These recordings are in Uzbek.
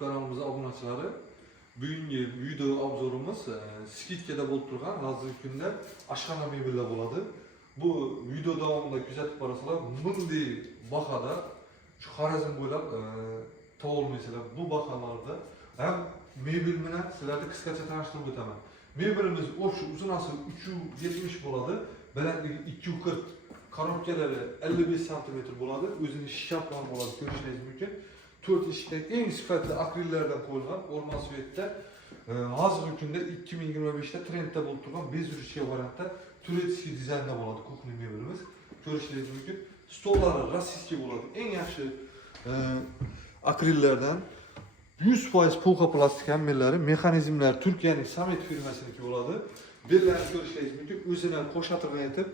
kanalımıza obunachiları. Bugungi video obzorimiz skidkada bo'lib turgan hozirgi kunda oshxona mebellar bo'ladi. Bu video davomida kuzatib borasizlar, bunday bahada shu Xorazm bo'ylab topolmaysizlar. Bu bahalarda ham mebel bilan sizlarni qisqacha tanishtirib o'taman. Mebelimiz o'sha uzunasi 370 bo'ladi, balandligi 240, korobkalari 55 cm bo'ladi, o'zining shkaplari bo'ladi, ko'rishingiz mumkin. 4 eshikdagi eng sifatli akrillardan qo'yilgan o'rmon svetda hozirgi kunda 2025 da trendda bo'lib turgan bezurishga variantda turetskiy dizaynda bo'ladi kuxniy mebelimiz. Ko'rishingiz mumkin. Stollari rossiyskiy bo'ladi. Eng yaxshi akrillardan 100% polka plastik hammallari, mexanizmlar Turkiyaning Samet firmasiniki bo'ladi. Bellarni ko'rishingiz mumkin. O'zini qo'shatirgan etib,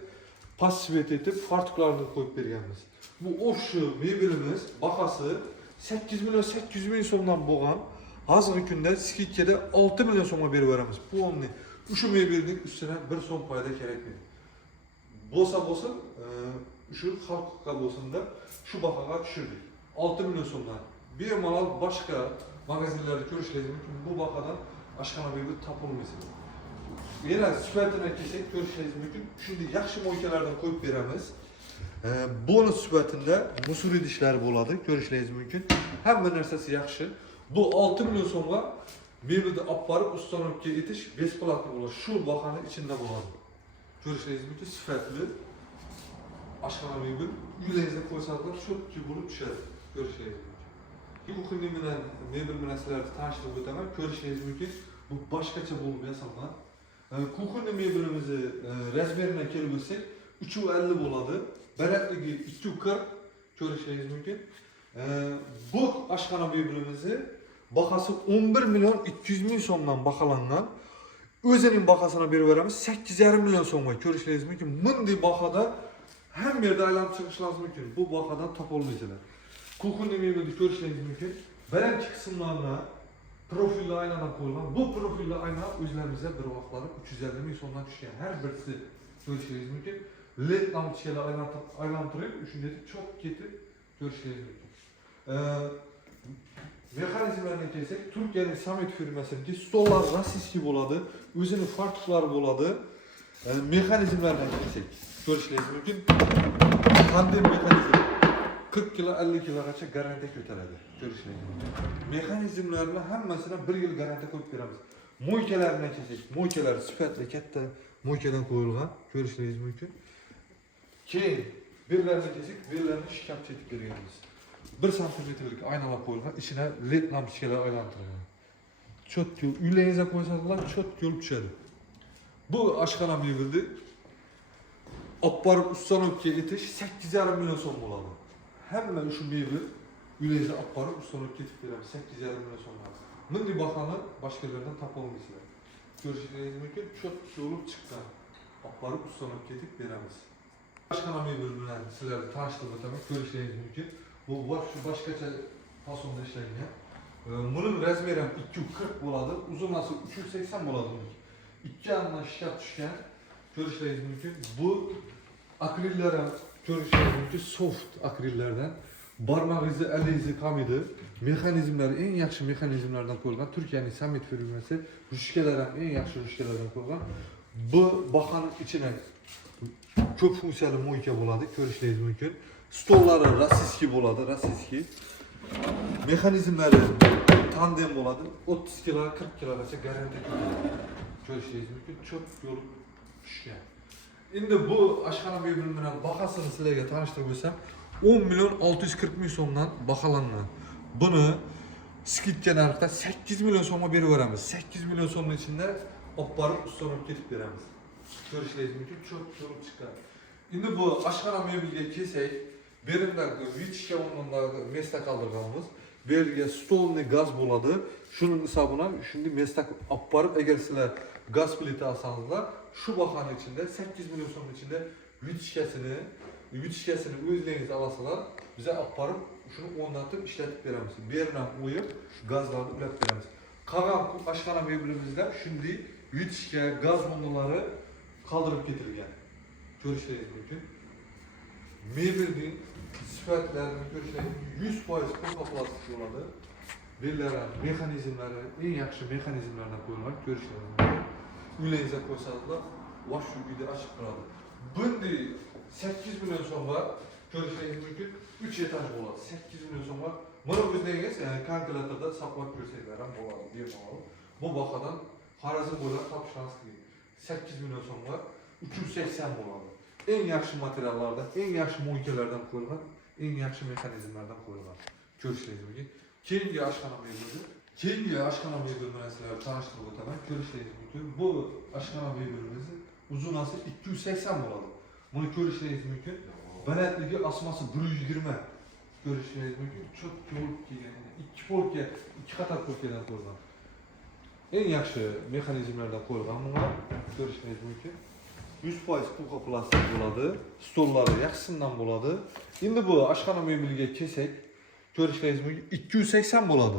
passivet etib, fartuqlarni qo'yib berganmiz. Bu o'sha mebelimiz bahasi 8 milyon 800 ming so'mdan bo'lgan. Hozirgi kunda skidkada 6 milyon so'mga berib beramiz. Bu onni shu mebelning ustidan 1 so'm foyda kerak edi. Bo'lsa shu xalqqa bo'lsin-da shu bahoga tushirdik. 6 milyon so'mdan. Bemalol boshqa magazinlarda ko'rishingiz mumkin. Bu bahodan oshxona mebel topolmaysizlar. Yana sifatini kelsak ko'rishingiz mumkin. Shunday yaxshi moykalardan qo'yib beramiz. Bonus sifatida musor idishlari bo'ladi, ko'rishingiz mumkin. Hamma narsasi yaxshi. Bu 6 milyon so'mga mebelni olib borib ustanovka etish besplatni bo'ladi. Shu bahoni ichida bo'ladi. Ko'rishingiz mumkin, sifatli oshxona mebel uyingizga qo'ysangiz cho'tki bo'lib tushadi. Ko'rishingiz mumkin. Kuxniy bilan mebel bilan sizlarni tanishtirib o'taman. Ko'rishingiz mumkin, bu boshqacha bo'lib yasalgan. Kuxniy mebelimizni razmeridan kelib o'tsak 350 bo'ladi. Balandligi 240, ko'rishingiz mumkin. Bu oshxona mebelimizni bahasi 11 milyon 200 ming so'mdan baholangan. O'zining bahosini berib beramiz 8,5 milyon so'mga, ko'rishingiz mumkin. Bunday bahada ham yerda aylanib chiqishingiz mumkin. Bu bahodan topolmaysizlar. Kuxniy mebelni ko'rishingiz mumkin. Birinchi qismlarni profilli aynadan qo'yilgan. Bu profilli ayna o'zlarimizda bir vaqtlar 350 ming so'mdan tushgan. Har birisi ko'rishingiz mumkin. LED lampochkalar aylantirib, shunday cho'p ketib ko'rishingiz mumkin. Mexanizmlarga kelsak, Turkiyaning Samet firmasiniki stollar rossiyskiy bo'ladi, o'zining fartuqlari bo'ladi. Mexanizmlarga kelsak, ko'rishingiz mumkin. Tandem mexanizm 40 kilo 50 kilogacha garantiya ko'taradi, ko'rishingiz mumkin. Mexanizmlarni hammasidan 1 yil garantiya qo'yib beramiz. Moykalarga kelsak, moykalar sifatli katta moykadan qo'yilgan, ko'rishingiz mumkin. Keyin bellarni kelsak, bellarni shkaf chetib berganmiz. 1 santimetrlik aynalar qo'yilgan, ichine LED lampochkalar aylantirilgan. Cho'tki uyingizga qo'ysangiz, cho'tki olib tushadi. Bu oshxona mebelni olib borib ustanovka etish 8,5 milyon so'm bo'ladi. Hamma shu mebel uyingizga olib borib ustanovka etib beramiz 8,5 milyon so'm. Bunday bahoni boshqalardan topolmaysizlar. Ko'rishingiz mumkin, cho'tki olib chiqqan. Olib borib ustanovka etib beramiz. Oshxona mebel bilan sizlarni tanishtirib o'taman, ko'rishingiz mumkin. Bu boshqacha fasonda ishlangan. Buning razmeri ham 240 bo'ladi, uzunasi 380 bo'ladi. Ikki yandan shkaf tushgan, ko'rishingiz mumkin. Bu akrillar ham ko'rishingiz mumkin, soft akrillardan. Barmog'ingizni alingizni qamidi, mexanizmlar eng yaxshi mexanizmlardan qo'yilgan. Turkiyaning Samet firmasi ruchkalar ham eng yaxshi ruchkalardan qo'yilgan. Bu bahoning ichine ko'p funksiyali moyka bo'ladi, ko'rishingiz mumkin. Stollari rossiyskiy bo'ladi, rossiyskiy. Mexanizmlari tandem bo'ladi. 30 kilo, 40 kilogacha garantiya ko'taradi. Ko'rishingiz mumkin, cho'p yo'l tushgan. Endi bu oshxona mebel bilan bahosini sizlarga tanishtirib o'tsam, 10 milyon 640 ming so'mdan baholangan. Buni skidka narxda 8 milyon so'mga berib beramiz. 8 milyon so'mning ichida olib borib ustanovka ketib beramiz. Ko'rishingiz mumkin, cho'p yo'l chiqqan. Endi bu oshxona mebelga kelsak, berimdagi vichka o'rnidagi mesta qoldirganmiz. Bu yerga stolni gaz bo'ladi. Shuning hisobidan shunday mesta olib borib, agar sizlar gaz plita olsangizlar, shu bahoni ichida 8 milyon so'm ichida vichkasini o'zlaringiz olasizlar. Biz olib borib, shuni o'rnatib ishlatib beramiz. Bu yerdan o'yib, gazlarni ulab beramiz. Qolgan oshxona mebelimizda shunday vichka, gaz o'rnalari qoldirib ketilgan. Ko'rishingiz mumkin. Mebelning sifatlarini ko'rishingiz 100% polka plastik bo'ladi. Bellərin mexanizmləri, en yaxşı mexanizmlərdən qoyulmaq görüşlərində. Üləyinizə qoysanızlar, vaş bir de açıq buradı. Bundi 8 milyon son var, görüşləriniz mümkün 3 etaj oladı, 8 milyon son var. Bunu özləyiniz, kalkulatorda saplaq görsəklərəm oladı, deyəm. Bu baxadan Harazın boylar tapışanız qıyım. 8 milyon son var, 380 oladı. En yaxşı materiallardan, en yaxşı muhikelərdən qoyulmaq, en yaxşı mexanizmlərdən qoyulmaq. Görüşləriniz mümkün. Keyingi aşxana mebeli. Keyingi aşxana mebeli məsələləri tanışdırıb ötəmək. Görüşləriniz mümkün. Bu aşxana mebelimizi uzunası 280 oladı. Bunu görüşləriniz mümkün. Bələtligi asması 120. Görüşləriniz mümkün. Çok polkiyə, 2 polkiyə, 2 qatar polkiyadan qoyulmaq. En yaxşı mexanizmlərdən qoyulған bunlar. Görüşləriniz mümkün. 100% puxa plastik boladı. Stolları yaxşısından boladı. İndi bu aşxana mebeliga kesək. Görüşləriniz mümkün 280 boladı.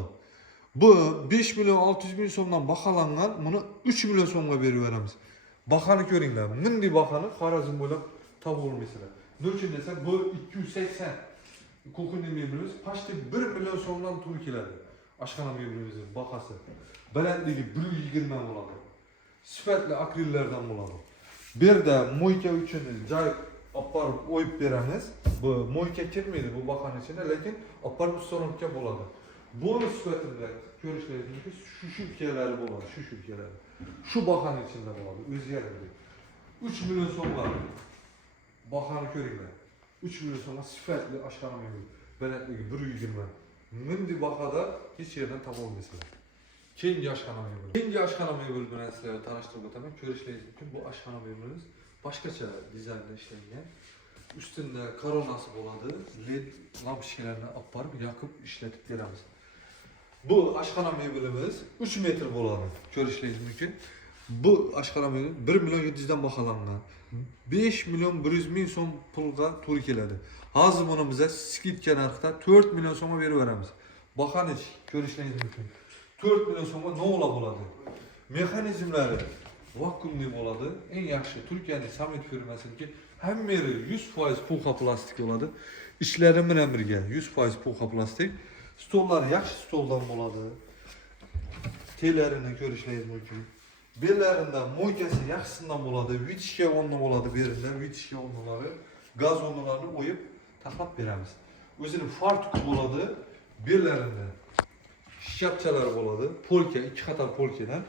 Bu 5 milyon 600 bin so'mdan baholangan, bunu 3 milyon so'mga berib beramiz. Bahani ko'ringlar. Bunday bahani Xorazm bo'ylab topib olmaysizlar. Nechun desa, bu 280 ko'kunli mebelimiz почти 1 milyon so'mdan tur keladi. Aşxana mebelimizning bahasi. Balandligi 120 bo'ladi. Sifatli akrillardan bo'ladi. Bu yerda moyka uchun joy olib borib o'yib beramiz. Bu moyka kirmaydi bu bahani ichida, lekin olib borib ustoronka bo'ladi. Bonus sifatida ko'rishlaringiz mumkin, shu shubkalari bo'ladi, shu shubkalari. Shu bahani ichida bo'ladi, o'zgaradi. 3 milyon so'm var. Bahani ko'ringlar. 3 milyon so'mga sifatli aşxana mebel. Balandligi 120. Bunday bahada hech yerdan topa olmaysizlar. Keyingi aşxana mebel. Keyingi aşxana mebel bilan sizlarga tanishtirib o'taman. Ko'rishlaringiz mumkin, bu aşxana mebelimiz boshqacha dizaynda ishlangan. Üstünde koronası bo'ladi, led lampochkalarni olib borib yoqib ishlatib beramiz. Bu aşxana mebelimiz 3 metr bo'ladi. Ko'rishlaringiz mumkin. Bu aşxana mebel 1 milyon 700 dan baholangan. 5 milyon 100 ming so'm pulga to'g'ri keladi. Hozir buni biz skidka narxda 4 milyon so'mga berib beramiz. Bahaniz ko'rishlaringiz mumkin. 4 milyon so'mga nola bo'ladi. Mexanizmlari vakuumli bo'ladi. En yaxshi Turkiyaning Summit firmasiniki hamma yeri 100% puxa plastik bo'ladi. İşləri bilan birga 100% puxa plastik. Stollar yaxshi stoldan bo'ladi. Telarini ko'rishlaringiz mumkin. Bellarında moykası yaxşısından bo'ladi. Vitishga o'rni bo'ladi berində. Vitishga o'rnlari, gaz o'rnlarini o'yib taqlab beramiz. O'zining fartuki bo'ladi. Bellarında shapchalar bo'ladi. Polka, 2 qator polkadan.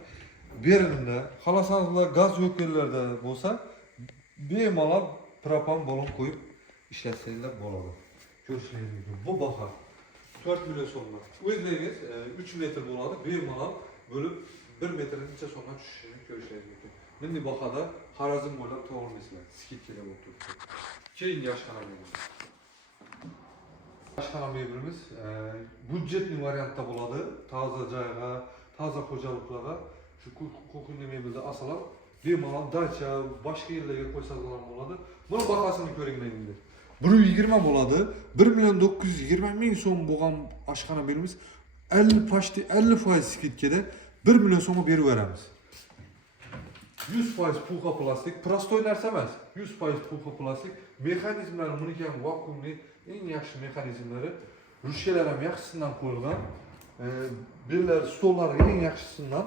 Berində xalasanızlar gaz yo'qlarda bo'lsa, bemalol propan balon qo'yib ishlatsanglar bo'ladi. Ko'rishlaringiz mumkin. Bu baho 4 milyon so'mdan. O'zlaringiz 3 metr bo'ladi. Bemalol bo'lib 1 metrgacha so'mdan tushishini ko'rishlaringiz mumkin. Bunday bahoda Xorazm bo'ylab topa olmaysizlar. Skidkaga bo'lib turibdi. Keyingi aşxana mebel. Aşxana mebelimiz budjetli variantda bo'ladi. Toza joyga, toza xo'jaliklarga shu ko'kunli mebelda asalab bemalol dacha, boshqa yerlarga qo'ysangiz bo'ladi. Buni bahosini ko'ringlar endi. 120 bo'ladi. 1 milyon 920 ming so'm bo'lgan aşxana mebelimiz 50% skidkada 1 milyon so'mga berib beramiz. 100% puxa plastik, prostoy narsa emas. 100% puxa plastik. Mexanizmlari buniki ham vakuumli, eng yaxshi mexanizmlari. Rushkalar ham yaxshisidan qo'yilgan. Bellar stollari eng yaxshisidan,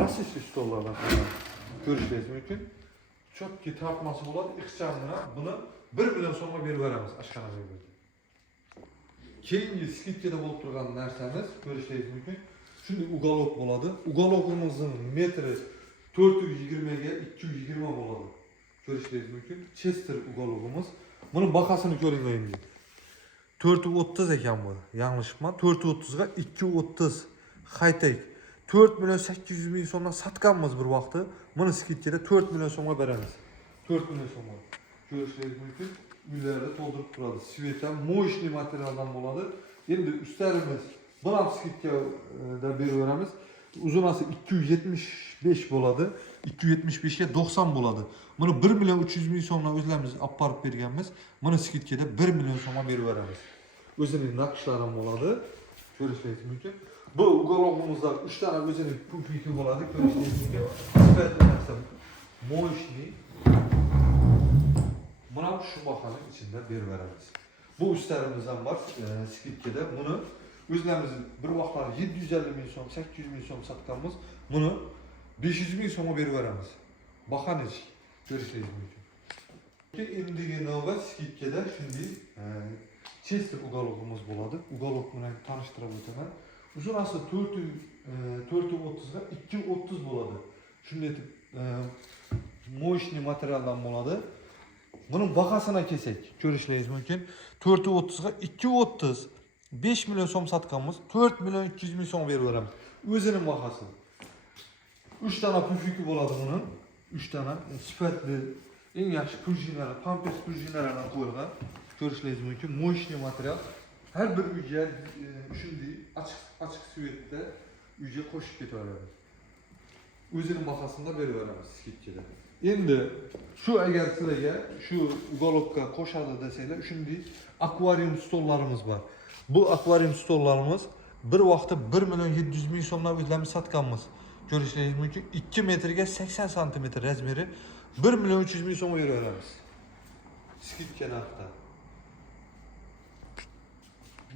rasisli stollardan qo'yilgan. Ko'rishingiz mumkin. Chotki tartmasi bo'ladi. Ixchamni buni 1 milyon so'mga berib beramiz aşxana mebelga. Keyingi skidkada bo'lib turgan narsamiz ko'rishingiz mumkin. Shunday uголок bo'ladi. Uголокimizning metri 420 ga 220 bo'ladi. Ko'rishingiz mumkin. Chester uголокimiz. Buni bahosini ko'ringlar endi. 430 ekan bu. Yanglishman. 430 ga 230 high-tech. 4 milyon 800 ming so'mdan satganmiz bir vaqtda. Buni skidkada 4 milyon so'mga beramiz. 4 milyon so'mga. Ko'rishingiz mumkin. Uylarda to'ldirib turadi. Svetan mo'shli materialdan bo'ladi. Endi ustalarimiz bu ham skidkada berib beramiz. Uzunasi 275 bo'ladi. 275 ga 90 bo'ladi. Buni 1 milyon 300 ming so'mdan o'zlarimiz olib borib berganmiz. Buni skidkada 1 milyon so'mga berib beramiz. O'zining naqshlari ham bo'ladi. Ko'rishingiz mumkin. Bu uголокimizda 3 tane o'zining pulpiti bo'ladi. Ko'rishingiz mumkin. Sifatli narsa mo'shli. Buna şu bakanın içinde bir veremiz. Bu üstlerimizden var skidkada. Bunu Özlerimiz bir vaxtlar 750 bin so'm, 800 bin so'm satganmiz. Bunu 500 bin so'mga berib beramiz. Bakaniz, görüşürüz mümkün. Endigi navbat skidkada shunday Chester ugalogimiz bo'ladi. Ugalog bilan tanishtirib o'taman. Uzunasi 430 ga 230 bo'ladi. Shunday etib mo'shni materialdan bo'ladi. Bunun bahasına kesek, görüşleyiz mümkün. 430 ga 230, 5 milyon so'm satganmiz, 4 milyon 200 bin so'm berib beramiz. O'zining bahası. 3 tane püfüki bo'ladi bunun. 3 tane sifatli, eng yaxshi prujinalar, pampers prujinalardan qo'yilgan. Görüşleyiz mümkün. Mo'shni material. Her bir uyga shunday açık sivetda uyga qo'shib ketaveradi. O'zining bahasında berib beramiz skidkada. Endi şu agar sizlarga shu uголовка qo'shadi desanglar, shunday akvarium stollarimiz var. Bu akvarium stollarimiz bir vaqtda 1 milyon 700 bin so'mdan o'zlarimiz satganmiz. Görüşleyiz mümkün. 2 metrga 80 santimetr razmeri 1 milyon 300 bin so'mga berib beramiz. Skidka narxda.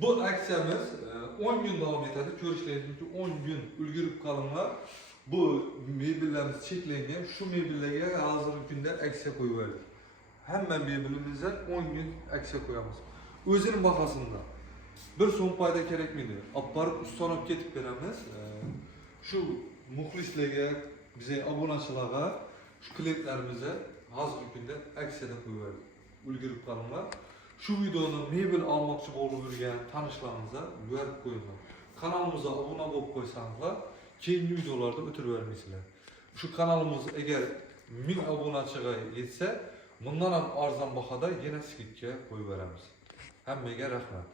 Bu aksiyamiz 10 gün devam etadi. Görüşleyiz mümkün. 10 gün ulgurib qolinglar. Bu mebellerimiz çeklengen, şu mebellerge hazırki günde aksiya koyup verdik. Hemen mebelimizden 10 gün aksiya koyamız. Özünün bahasında. Bir son payda gerek miydi? Aparıp ustanıp getip veremiz. Şu muhlislerge, bize abonaçılara, şu klientlerimize hazırki günde aksiyada koyup verdik. Ulgurib kalınlar. Şu videonu mebel almakçı olup yürüyen tanışlarınıza verip koyunlar. Kanalımıza abone olup koysanızlar, keyingi videolarda ötürü vermeysizler. Şu kanalımız eğer 1000 abunachıga yetse, bundan ham arzon bahada yine skidka koyup beramiz. Hammaga rahmat.